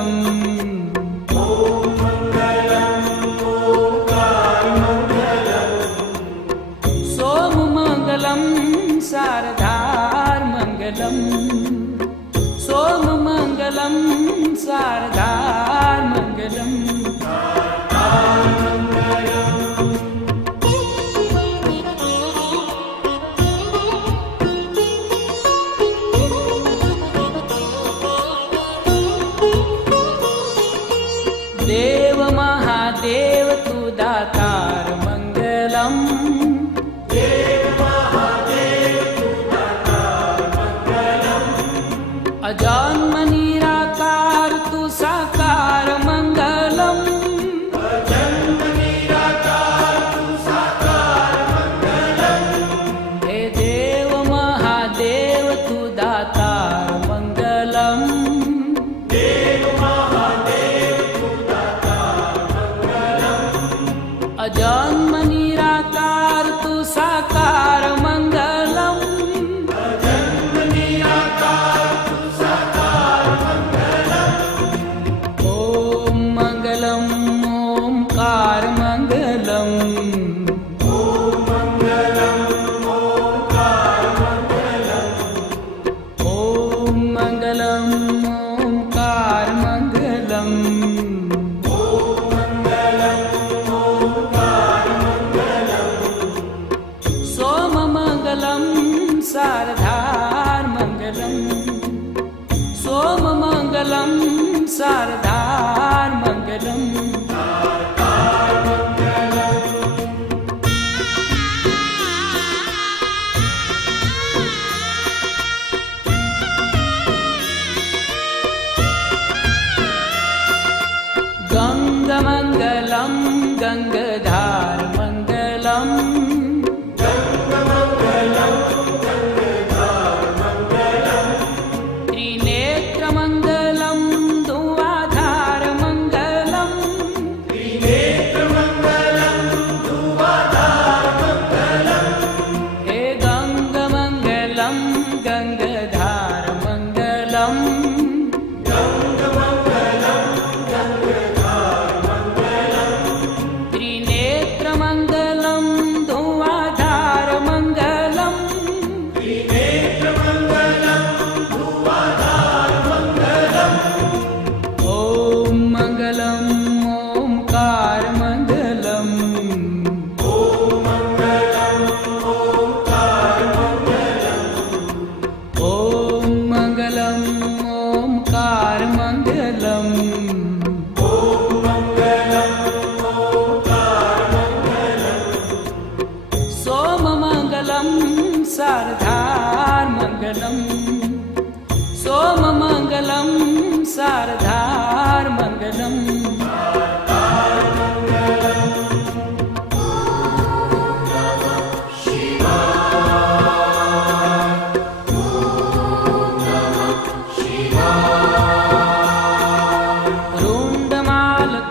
मङ्गलम् सोममङ्गलं शारदार्मङ्गलम् सोममङ्गलं शारदार्मङ्गलम् देव महादेव तू दातार मंगलम देव महादेव तू दातार मंगलम अजन्म निराकार तू साकार मंगलम अजन्म निराकार तू साकार मंगलम हे देव महादेव तू दातार मंगलम देव महादेव अजन्म निराकार तू साकार मंगलम अजन्म निराकार तू साकार मंगलम ओम मंगलम ओंकार मंगलम ओम मंगलम ओंकार मंगलम ओम मंगलम ओंकार मंगलम शारदार मंगलम सोममंगलं शारदार मंगलम गंगमंगलं गंगाधार मंगलम गंगाधार मंगलम त्रिनेत्र मंगलम धुआधार मंगलम ओम मंगलम ओंकार मंगलम ओम मंगलम ओंकार मंगलम ओम मंगलम ओंकार मंगलम सोममंगलं शारदार मंगलम सोममंगलं शारदार मंगलम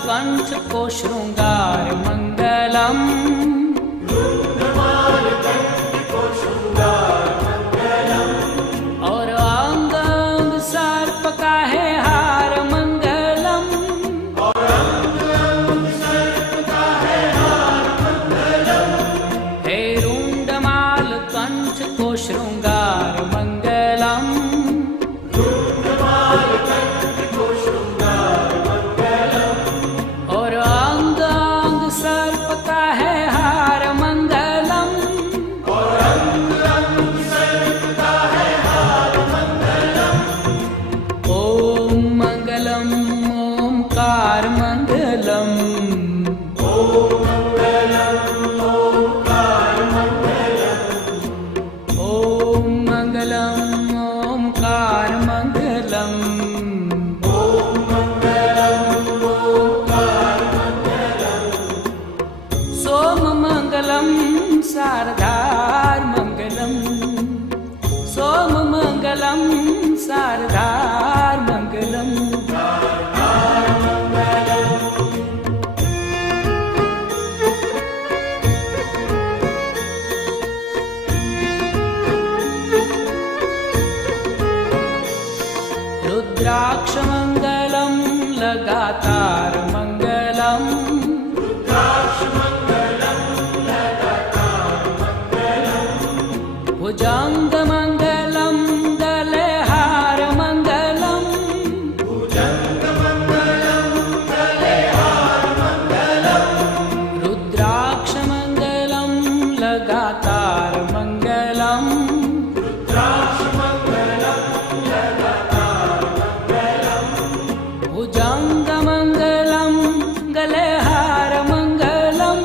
कंठ को श्रृंगार मंगलम और अंग अंग सर्प का है हार मंगलम हे रुंडमाल कंठ को श्रृंगार मंगलम ओंकार मंगलम ओम मंगलम ओंकार मंगलम ओम मंगलम ओंकार मंगलम ओम मंगलम ओंकार मंगलम सोममंगलं शारदार मंगलम सोममंगलं शारदार मंगलम रुद्राक्षमंगलम लगातार मंगलम। भुजंग मंगलम गले हार मंगलम। रुद्राक्ष मंगलम लगातार मंगलम। भुजंग मंगलम गले हार मंगलम।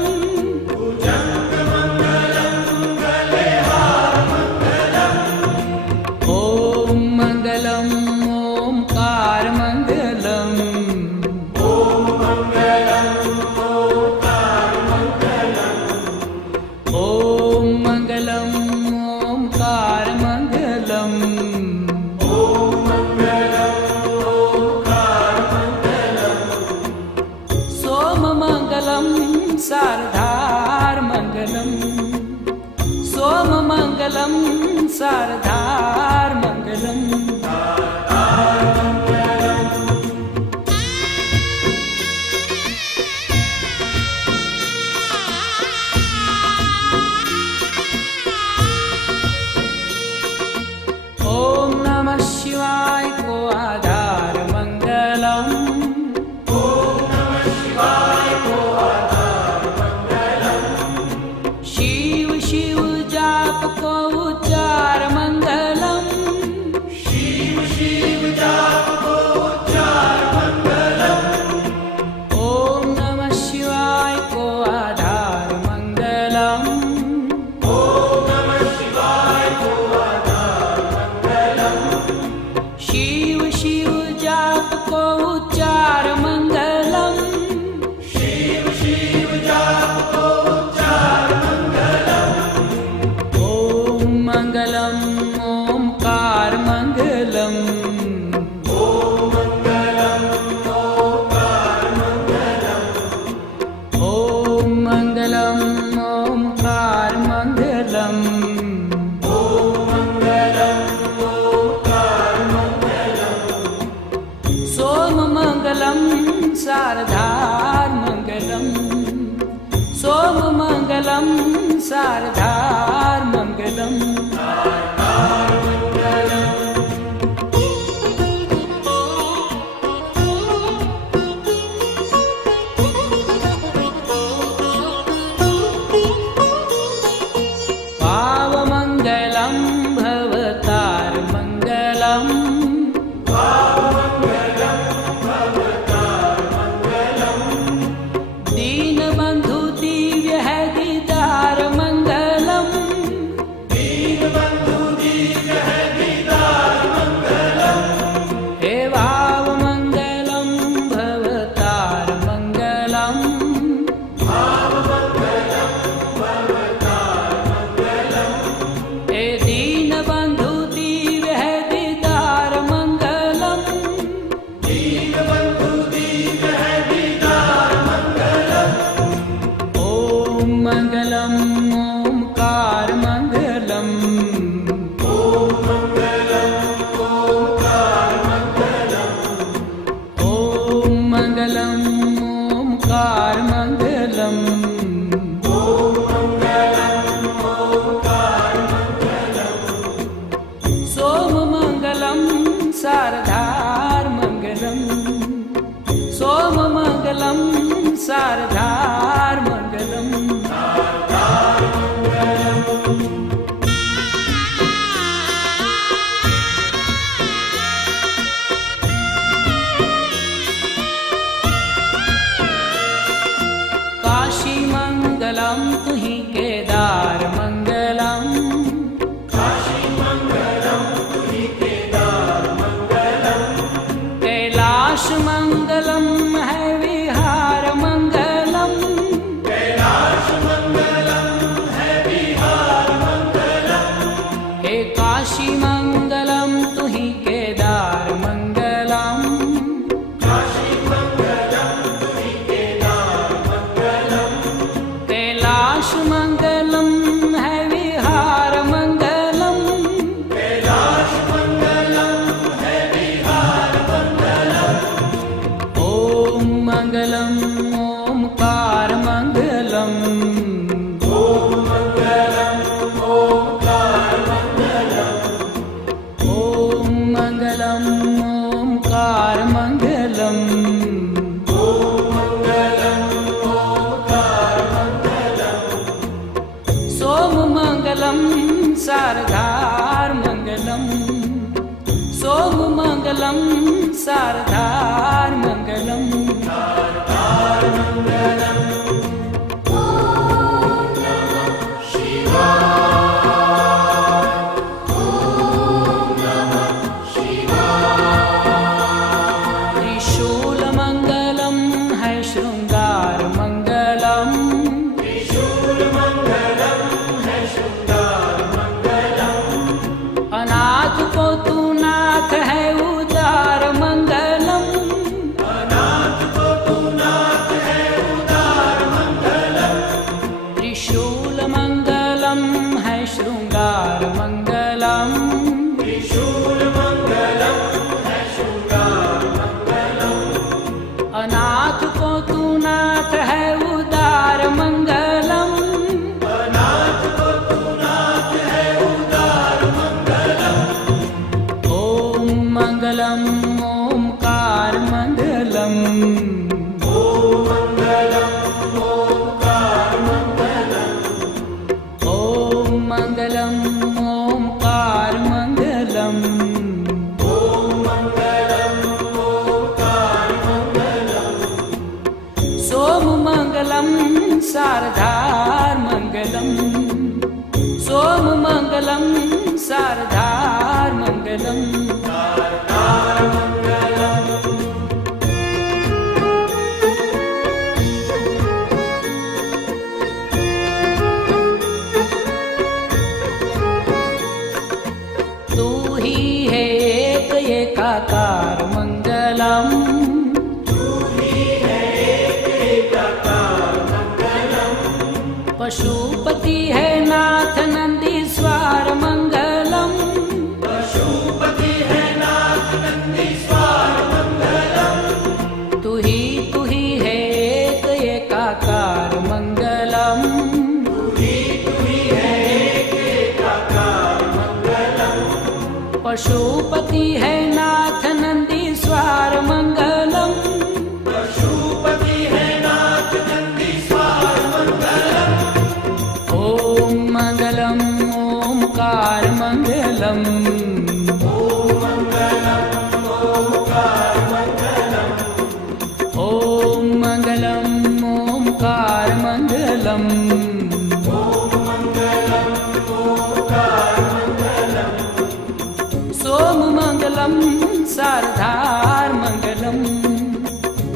ओम मंगलम ओमकार मंगलम। ओम मंगलम ओमकार मंगलम। सोम मंगलम सारधार मंगलम। सोम मंगलम सारधार मंगलम। ओम नमः शिवाय को आधार मंगलम। शिव शिव जाप को उच्चार मंगलम। ओम नमः शिवाय को आधार मंगलम। शिव शिव जाप को उच्चार मंगलम। ओम मंगलम ओमकार मंगलम। ओम मंगलम ओमकार मंगलम। सोम मंगलम सारधार मंगलम। सोम मंगलम सारधार मंगलम। पाव मंगलम भवतार मंगलम। दीन बंधु दिव्य है दीदार मंगलम। हे भाव मंगलम भवतार मंगलम। हे दीन बंधु दिव्य है दीदार मंगलम। ओम मंगलम ओमकार मंगलम। ओम मंगलम ओमकार मंगलम। सोम मंगलम सारधार मंगलम। सोम मंगलम सारधार मंगलम। काशी मंगलम तुहि केदार मंगलम। कैलाश मंगलम है विहार मंगलम। मंगलम ओमकार मंगलम। ओम मंगलम ओमकार मंगलम। ओम मंगलम ओमकार मंगलम। ओम मंगलम ओमकार मंगलम। सोम मंगलम शारदार मंगलम। सोम मंगलम शारदार मंगलम। शारदार मंगलम। ओम नमः शिवाय। ओम नमः शिवाय। त्रिशूल मंगलम है श्रृंगार मंगलम। त्रिशूल मंगलम है श्रृंगार मंगलम। अनाथ को तू नाथ है उदार मंगलम। अनाथ को तू नाथ है उदार मंगलम। त्रिशूल मंगलम है श्रृंगार मंगलम। त्रिशूल मंगलम है श्रृंगार मंगलम। अनाथ को तू नाथ है उदार मंगलम। अनाथ को तू नाथ है उदार मंगलम। ओम मंगलम ओमकार मंगलम। ओम मंगलम ओमकार मंगलम। ओम मंगलम ओमकार मंगलम। ओम मंगलम ओमकार मंगलम। सोम मंगलम शारदार मंगलम। सोम मंगलम शारदार मंगलम। शारदार मंगलम। तू ही है एक एकाकार मंगलम। तू ही है एक एकाकार मंगलम। पशुपति है नाथ नंदीश्वर मंगलम। पशुपति है नाथ नंदीश्वर मंगलम। तू ही है एक एकाकार मंगलम। तू ही है एक एकाकार मंगलम। पशुपति है नाथ नंदीश्वर मंगलम। पशुपति है नाथ नंदीश्वर मंगलम। ओम मंगलम ओमकार मंगलम। ओम मंगलम ओमकार मंगलम। ओम मंगलम ओमकार मंगलम। ओम मंगलम ओमकार मंगलम। सोम मंगलम शारदार मंगलम।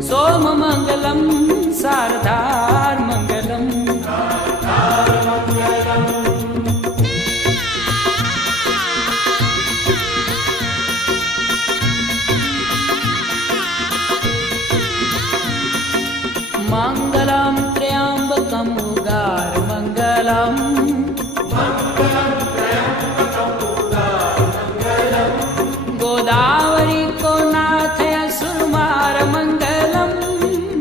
सोम मंगलम शारदार मंगलम। शारदार मंगलम। मंगलम त्र्यंबकम उगार मंगलम। मंगलम त्र्यंबकम उदार मंगलम। गोदावरी को नाथ असुरमार मंगलम।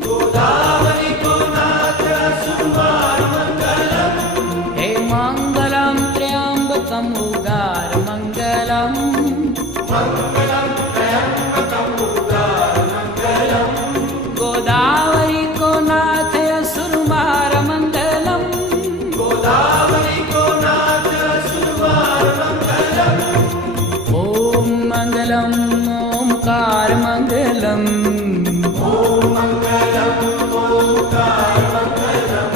गोदावरी को नाथ असुरमार मंगलम। हे मंगलम त्र्यंबकम उगार मंगलम। मंगलम त्र्यंबकम उदार मंगलम। गोदावरी को नाथ असुरमार मंगलम। गोदावरी को नाथ असुरमार मंगलम। ओम मंगलम ओमकार मंगलम। ओम मंगलम ओमकार मंगलम।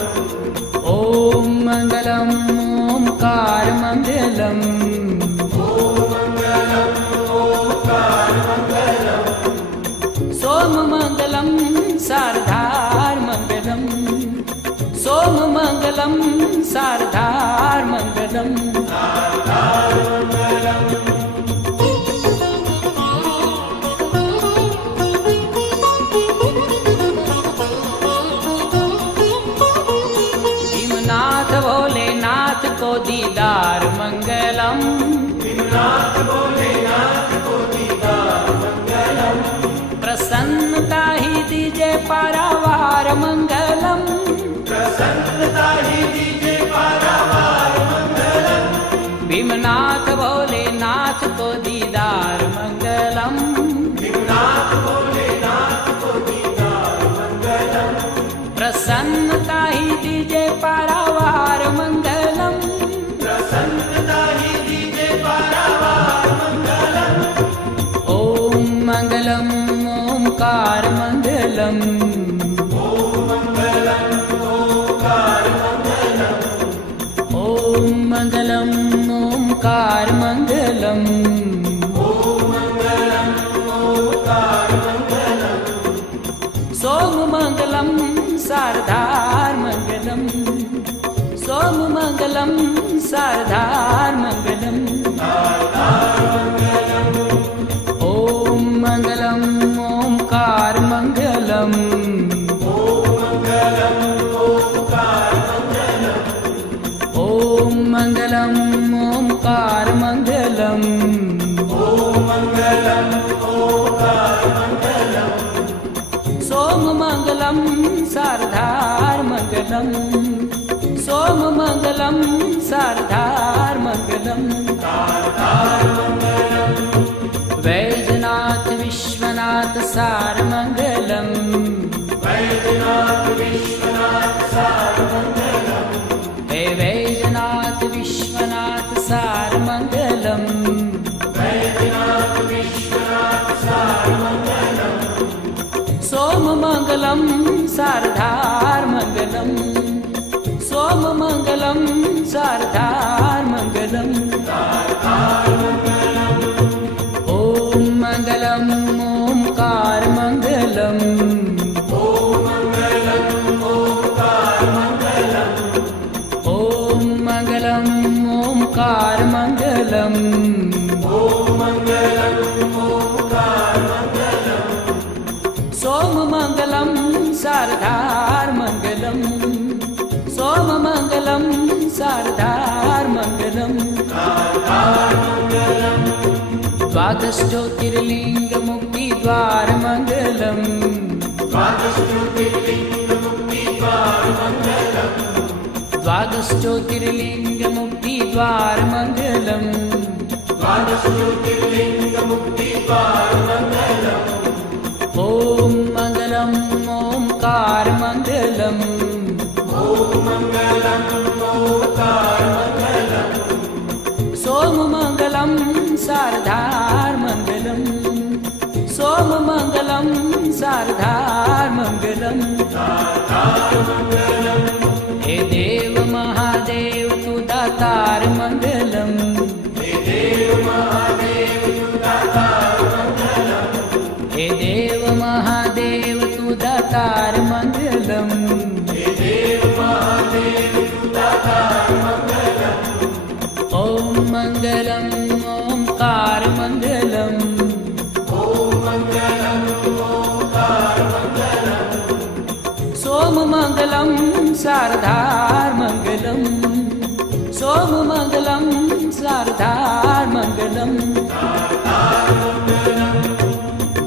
ओम मंगलम ओमकार मंगलम। ओम मंगलम ओमकार मंगलम। सोम मंगलम शारदार मंगलम। सोम मंगलम शारदार मंगलम। शारदार मंगलम। भीमनाथ भोलेनाथ को दीदार मंगलम। भीमनाथ भोलेनाथ को दीदार मंगलम। प्रसन्नता ही दीजे पारा मंगलम प्रसन्नता ही दीजे पारावार मंगलम भीमनाथ भोलेनाथ को दीदार मंगलम भीमनाथ भोलेनाथ को दीदार मंगलम प्रसन्नता ही दीजे पारावार मंगलम प्रसन्नता ही दीजे पारावार मंगलम ओम मंगलम ओंकार मंगलम ओम मंगलम ओंकार मंगलम ओम मंगलम ओंकार मंगलम ओम मंगलम ओंकार मंगलम सोम मंगलम शारदार मंगलम सोम मंगलम शारदार मंगलम ओम मंगलम ओंकार मंगलम ओम मंगलम ओंकार मंगलम ओम मंगलम ओंकार मंगलम ओम मंगलम ओंकार मंगलम सोम मंगलम शारदार मंगलम सोम मंगलम शारदार मंगलम वैजनाथ विश्वनाथ सार मंगलम वैद्यनाथ विश्वनाथ सार मंगलम हे वैजनाथ विश्वनाथ सार मंगलम वैद्यनाथ विश्वनाथ सार मंगलम सोम मंगलम शारदार मंगलम सोम मंगलम शारदार मंगलम ओम मंगलम ओंकार मंगलम ओम मंगलम ओंकार मंगलम ओम मंगलम ओंकार मंगलम ओम मंगलम ओंकार मंगलम सोम मंगलम शारदार मंगलम सोम मंगलम शारदार मंगलम द्वादश ज्योतिर्लिंग मुक्ति द्वार मंगलम द्वादश ज्योतिर्लिंग मुक्ति द्वार मंगलम द्वादश ज्योतिर्लिंग मुक्ति द्वार मंगलम द्वादश ज्योतिर्लिंग मुक्ति द्वार मंगलम ओम मंगलम ओंकार मंगलम ओम मंगलम ओंकार मंगलम सोम मंगलम शारदार मंगलम सोम मंगलम शारदार मंगलम हे देव महादेव तू दातार मंगलम हे देव महादेव तू दातार मंगलम हे देव महादेव तू दातार मंगलम हे देव महादेव तू दातार मंगलम ओम मंगलम ओंकार मंगलम ओम मंगलम ओंकार मंगलम सोम मंगलम शारदार मंगलम सोम मंगलम शारदार मंगलम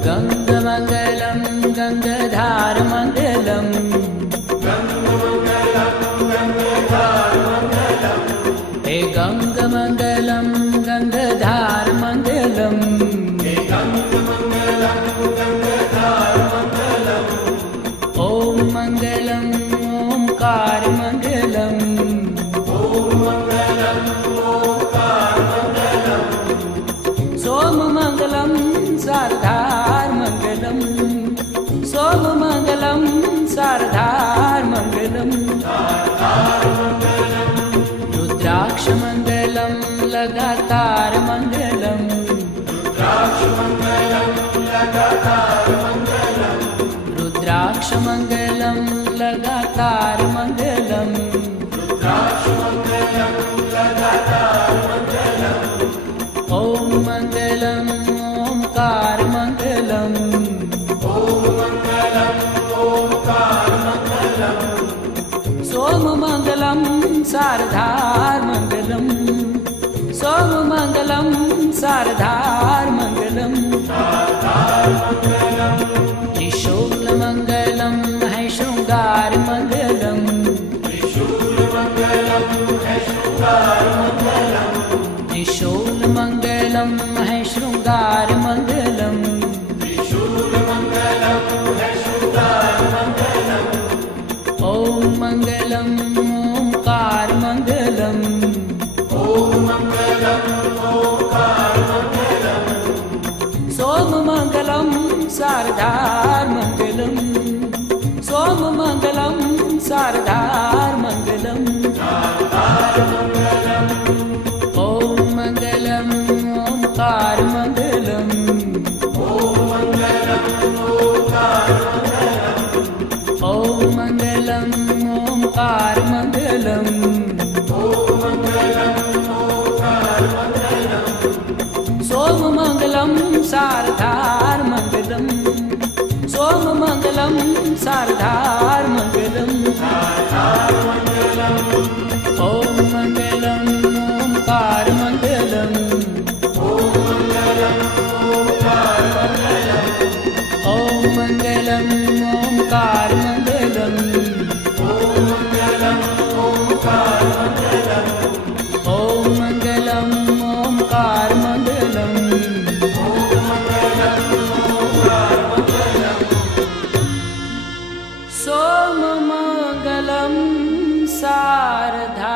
गंग मंगलम गंगाधार मंगलम हे गंग मंगलम गंगाधार मंगलम ओम मंगलम ओंकार मंगलम सोम मंगलम शारदार मंगलम सोम मंगलम शारदार मंगलम रुद्राक्ष मंगलम लगातार मंगलम रुद्राक्ष मंगलम लगातार मंगलम ओम मंगलम ओंकार मंगलम सोम मंगलम शारदार मंगलम सोम मंगलम शारदार मंगलम त्रिशूल मंगलम है शृंगार ॐ मङ्गलम् ओङ्कार मङ्गलम् सोममङ्गलं शारदार मङ्गलम् सोममङ्गलं शारदार मङ्गलम् ॐ मङ्गलम् ओङ्कार मङ्गलम् ॐ मङ्गलम् ओङ्कार मङ्गलम् ॐ मङ्गलम् ओङ्कार मङ्गलम् सोममङ्गलं शारदा